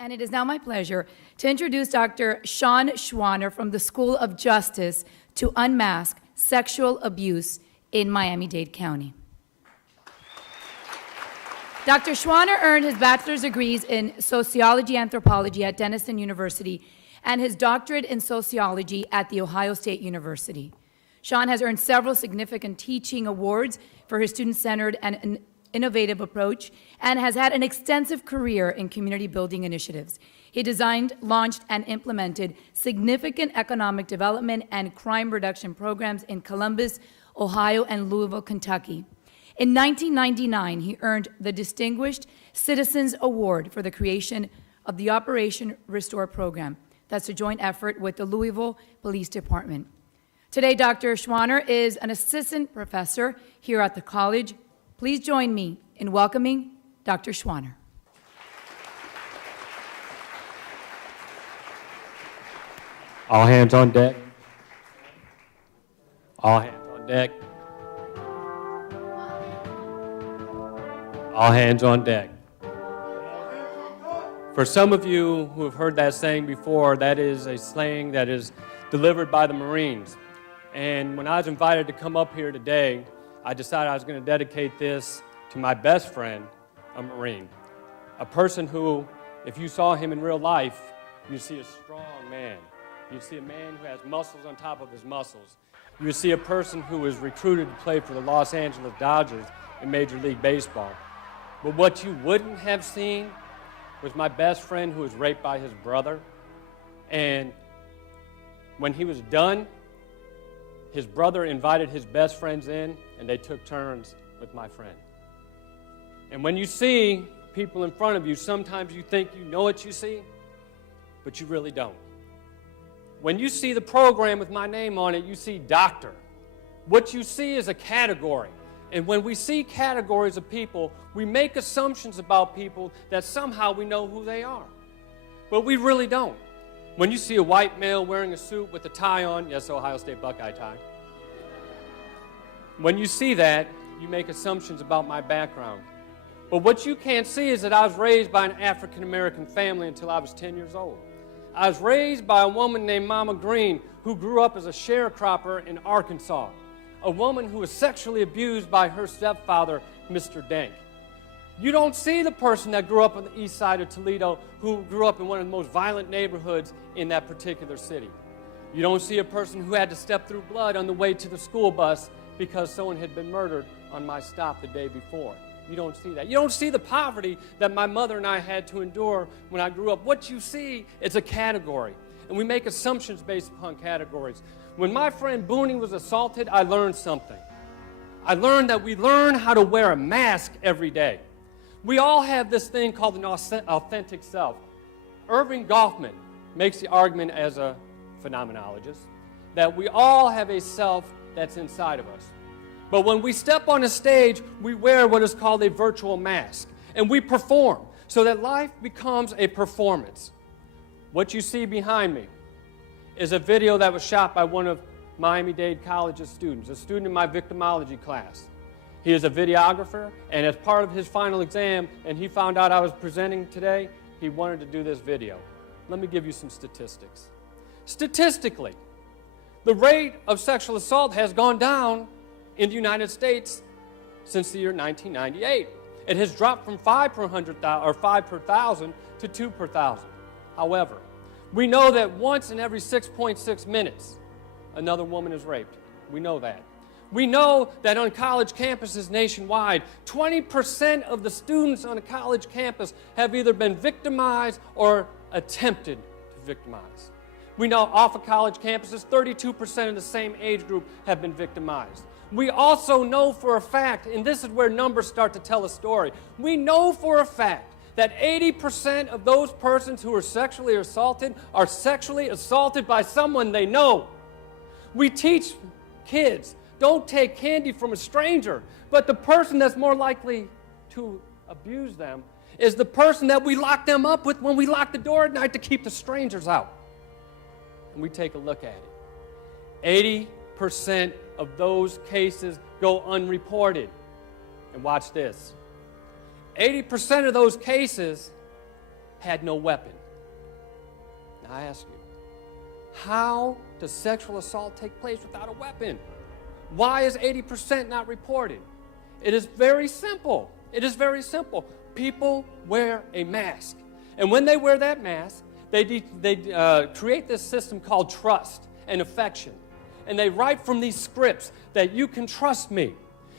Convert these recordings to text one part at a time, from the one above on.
And it is now my pleasure to introduce Dr. Shawn Schwaner from the School of Justice to unmask sexual abuse in Miami-Dade County. Dr. Schwaner earned his bachelor's degrees in sociology anthropology at Denison University and his doctorate in sociology at The Ohio State University. Shawn has earned several significant teaching awards for his student-centered and innovative approach and has had an extensive career in community building initiatives. He designed, launched, and implemented significant economic development and crime reduction programs in Columbus, Ohio, and Louisville, Kentucky. In 1999, he earned the Distinguished Citizens Award for the creation of the Operation Restore program. That's a joint effort with the Louisville Police Department. Today, Dr. Schwaner is an assistant professor here at the college. Please join me in welcoming Dr. Schwaner. All hands on deck. All hands on deck. All hands on deck. For some of you who have heard that saying before, that is a saying that is delivered by the Marines. And when I was invited to come up here today, I decided I was going to dedicate this to my best friend, a Marine. A person who, if you saw him in real life, you'd see a strong man. You'd see a man who has muscles on top of his muscles. You would see a person who was recruited to play for the Los Angeles Dodgers in Major League Baseball. But what you wouldn't have seen was my best friend who was raped by his brother. And when he was done, his brother invited his best friends in, and they took turns with my friend. And when you see people in front of you, sometimes you think you know what you see, but you really don't. When you see the program with my name on it, you see doctor. What you see is a category. And when we see categories of people, we make assumptions about people that somehow we know who they are. But we really don't. When you see a white male wearing a suit with a tie on, yes, Ohio State Buckeye tie. When you see that, you make assumptions about my background. But what you can't see is that I was raised by an African-American family until I was 10 years old. I was raised by a woman named Mama Green who grew up as a sharecropper in Arkansas, a woman who was sexually abused by her stepfather, Mr. Dank. You don't see the person that grew up on the east side of Toledo who grew up in one of the most violent neighborhoods in that particular city. You don't see a person who had to step through blood on the way to the school bus because someone had been murdered on my stop the day before. You don't see that. You don't see the poverty that my mother and I had to endure when I grew up. What you see is a category, and we make assumptions based upon categories. When my friend Booney was assaulted, I learned something. I learned that we learn how to wear a mask every day. We all have this thing called an authentic self. Irving Goffman makes the argument as a phenomenologist that we all have a self that's inside of us. But when we step on a stage, we wear what is called a virtual mask, and we perform so that life becomes a performance. What you see behind me is a video that was shot by one of Miami-Dade College's students, a student in my victimology class. He is a videographer, and as part of his final exam, and he found out I was presenting today, he wanted to do this video. Let me give you some statistics. Statistically, the rate of sexual assault has gone down in the United States since the year 1998. It has dropped from 5 per 1,000 to 2 per 1,000. However, we know that once in every 6.6 minutes, another woman is raped. We know that. We know that on college campuses nationwide, 20% of the students on a college campus have either been victimized or attempted to victimize. We know off of college campuses, 32% of the same age group have been victimized. We also know for a fact, and this is where numbers start to tell a story, we know for a fact that 80% of those persons who are sexually assaulted by someone they know. We teach kids, don't take candy from a stranger, but the person that's more likely to abuse them is the person that we lock them up with when we lock the door at night to keep the strangers out. And we take a look at it. 80% of those cases go unreported. And watch this. 80% of those cases had no weapon. Now I ask you, how does sexual assault take place without a weapon? Why is 80% not reported? It is very simple. It is very simple. People wear a mask. And when they wear that mask, they create this system called trust and affection. And they write from these scripts that you can trust me,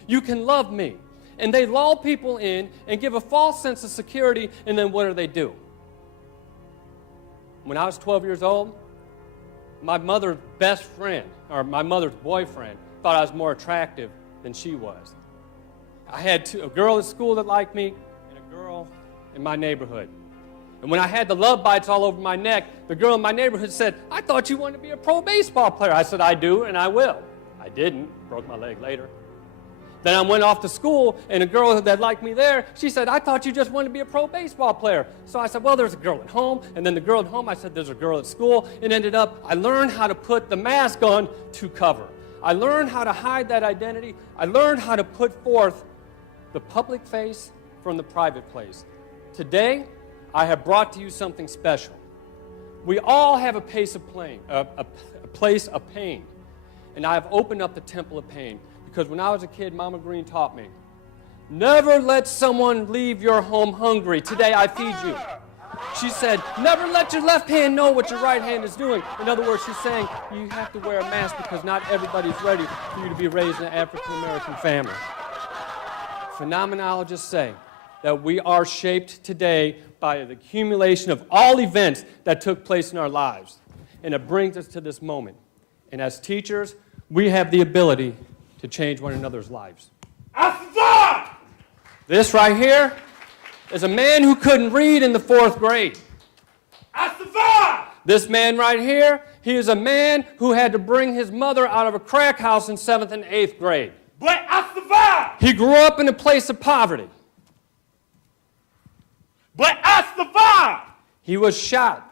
you can love me. And they lull people in and give a false sense of security, and then what do? When I was 12 years old, my mother's best friend, or my mother's boyfriend, thought I was more attractive than she was. I had a girl at school that liked me, and a girl in my neighborhood. And when I had the love bites all over my neck, the girl in my neighborhood said, "I thought you wanted to be a pro baseball player." I said, "I do, and I will." I didn't. Broke my leg later. Then I went off to school, and a girl that liked me there, she said, "I thought you just wanted to be a pro baseball player." So I said, "Well, there's a girl at home." And then the girl at home, I said, "There's a girl at school." It ended up, I learned how to put the mask on to cover. I learned how to hide that identity. I learned how to put forth the public face from the private place. Today, I have brought to you something special. We all have a place of pain. And I have opened up the temple of pain. Because when I was a kid, Mama Green taught me, never let someone leave your home hungry. Today I feed you. She said, never let your left hand know what your right hand is doing. In other words, she's saying you have to wear a mask because not everybody's ready for you to be raised in an African-American family. Phenomenologists say that we are shaped today by the accumulation of all events that took place in our lives. And it brings us to this moment. And as teachers, we have the ability to change one another's lives. This right here is a man who couldn't read in the 4th grade. This man right here, he is a man who had to bring his mother out of a crack house in 7th and 8th grade. But I survived. He grew up in a place of poverty. But I survived. He was shot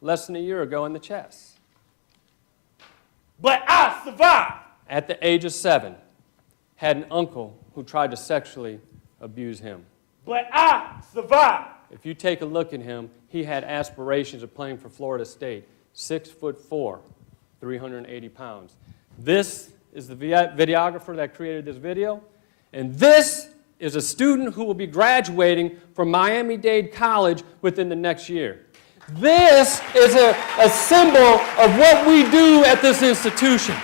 less than a year ago in the chest. But I survived. At the age of 7, had an uncle who tried to sexually abuse him. But I survived. If you take a look at him, he had aspirations of playing for Florida State. 6'4", 380 pounds. This is the videographer that created this video. And this is a student who will be graduating from Miami-Dade College within the next year. This is a symbol of what we do at this institution.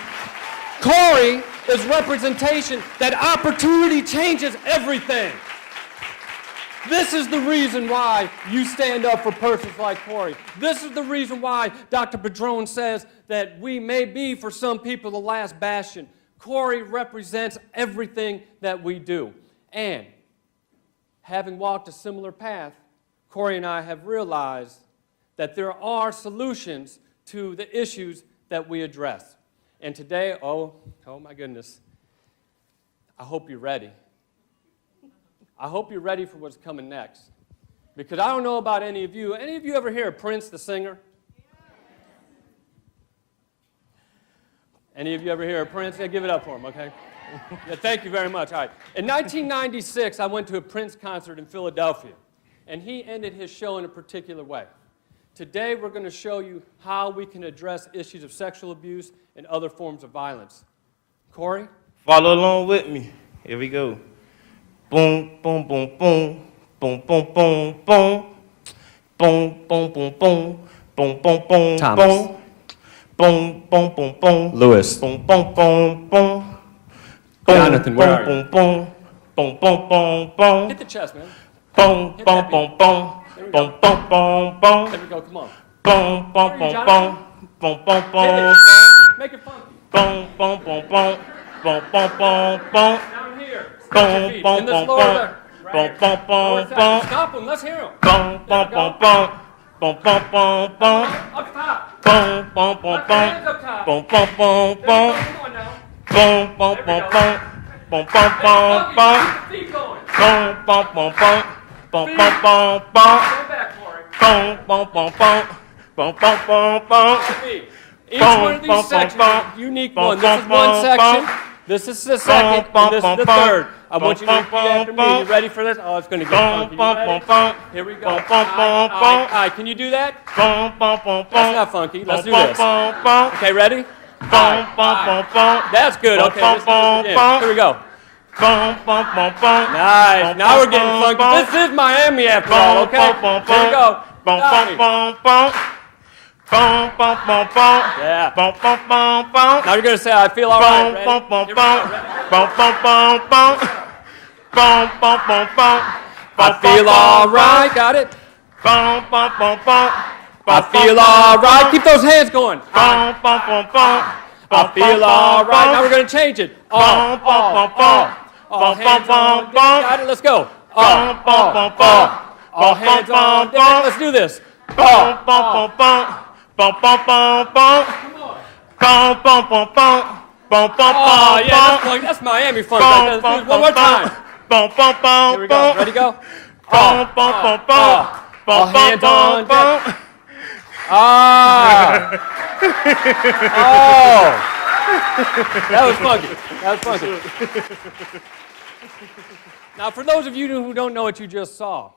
Corey is representation that opportunity changes everything. This is the reason why you stand up for persons like Corey. This is the reason why Dr. Padron says that we may be, for some people, the last bastion. Corey represents everything that we do. And having walked a similar path, Corey and I have realized that there are solutions to the issues that we address. And today, oh my goodness, I hope you're ready. I hope you're ready for what's coming next. Because I don't know about any of you. Any of you ever hear of Prince the singer? Any of you ever hear of Prince? Yeah, give it up for him, okay? Yeah, thank you very much. All right. In 1996, I went to a Prince concert in Philadelphia, and he ended his show in a particular way. Today, we're going to show you how we can address issues of sexual abuse and other forms of violence. Corey? Follow along with me. Here we go. Boom, boom, boom, boom. Boom, boom, boom, boom. Boom, boom, boom, boom. Boom, boom, boom, Thomas. boom. Boom, boom, boom, boom. Lewis. Boom, boom, boom, boom. Jonathan, where are you? Boom, boom, boom, boom, boom, boom. Hit the chest, man. Boom, Hit boom, that boom, beat. boom. Boom, boom, boom, boom. There we go, come on. Boom, boom, boom, boom. Boom, boom, Hit boom. it. Make it funky. Boom, boom, boom, boom. Boom, boom, boom, boom. Down here. Stretch your Boom, feet. boom, In this boom, lower boom. left. Right Boom, here. boom, Lower boom, section. boom. Stop them. Let's hear them. Boom, boom, boom, boom. Boom, boom, boom, boom. Up top. Boom, boom, boom, Left boom. hands up top. Boom, boom, boom, There you boom. go. Come on now. Boom, boom, There we boom, go. boom. Boom, boom, Make it boom, funky. boom. Keep the feet going. Boom, boom, boom, boom. Boom, Feet. boom, boom, boom. Go back, Corey. Boom, boom, boom, boom. Boom, boom, boom, boom. Feet. Each Boom, one of boom, these sections boom, is a unique boom, one. This is boom, one boom, section. boom. This is the second, and this is the third. I want you to repeat after me. You ready for this? Oh, it's going to get funky. You ready? Here we go. All right. Can you do that? That's not funky. Let's do this. Okay, ready? That's good. Okay, let's do this again. Here we go. Nice. Now we're getting funky. This is Miami after all, okay? Here we go. Yeah. Now you're going to say, I feel all right. Ready? Here we go. I feel all right. Got it? I feel all right. Keep those hands going. I feel all right. Now we're going to change it. All hands on deck. Got it? Let's go. All hands on deck. Let's do this. Oh, yeah, that's Miami funk. Let's do it one more time. Here we go. Ready, go? All hands on deck. Ah. Oh. That was funky. That was funky. Now, for those of you who don't know what you just saw,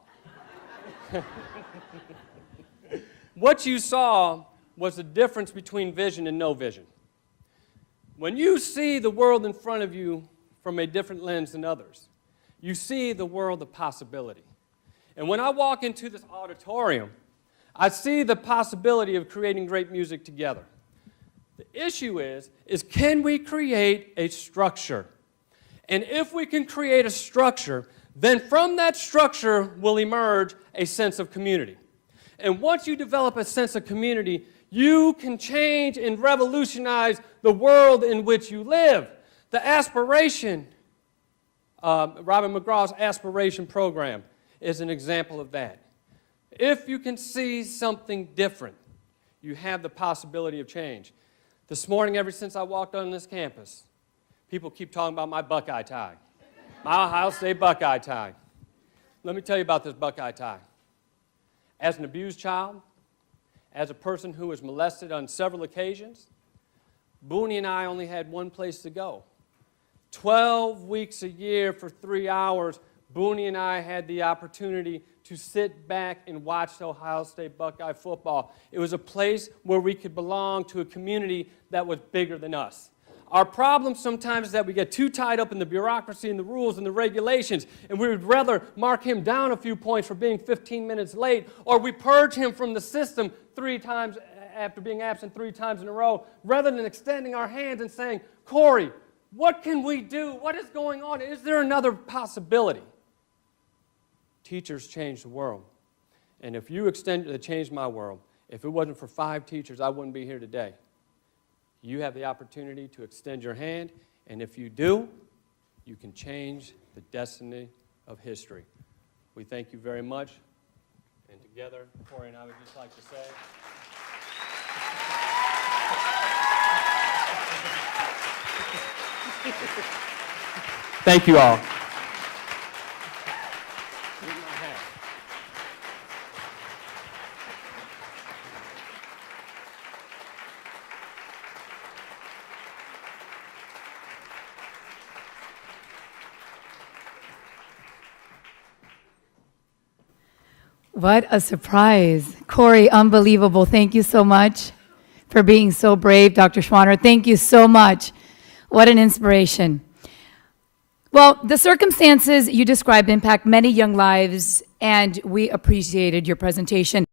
what you saw was the difference between vision and no vision. When you see the world in front of you from a different lens than others, you see the world of possibility. And when I walk into this auditorium, I see the possibility of creating great music together. The issue is can we create a structure? And if we can create a structure, then from that structure will emerge a sense of community. And once you develop a sense of community, you can change and revolutionize the world in which you live. The aspiration, Robin McGraw's aspiration program is an example of that. If you can see something different, you have the possibility of change. This morning, ever since I walked on this campus, people keep talking about my Buckeye tie, my Ohio State Buckeye tie. Let me tell you about this Buckeye tie. As an abused child, as a person who was molested on several occasions, Booney and I only had one place to go. 12 weeks a year for 3 hours, Booney and I had the opportunity to sit back and watch the Ohio State Buckeye football. It was a place where we could belong to a community that was bigger than us. Our problem sometimes is that we get too tied up in the bureaucracy and the rules and the regulations, and we would rather mark him down a few points for being 15 minutes late, or we purge him from the system 3 times after being absent 3 times in a row, rather than extending our hands and saying, Corey, what can we do? What is going on? Is there another possibility? Teachers change the world. And if you extend it, changed my world. If it wasn't for 5 teachers, I wouldn't be here today. You have the opportunity to extend your hand, and if you do, you can change the destiny of history. We thank you very much, and together, Corey and I would just like to say, thank you all. What a surprise. Corey, unbelievable. Thank you so much for being so brave, Dr. Schwaner. Thank you so much. What an inspiration. Well, the circumstances you described impact many young lives, and we appreciated your presentation.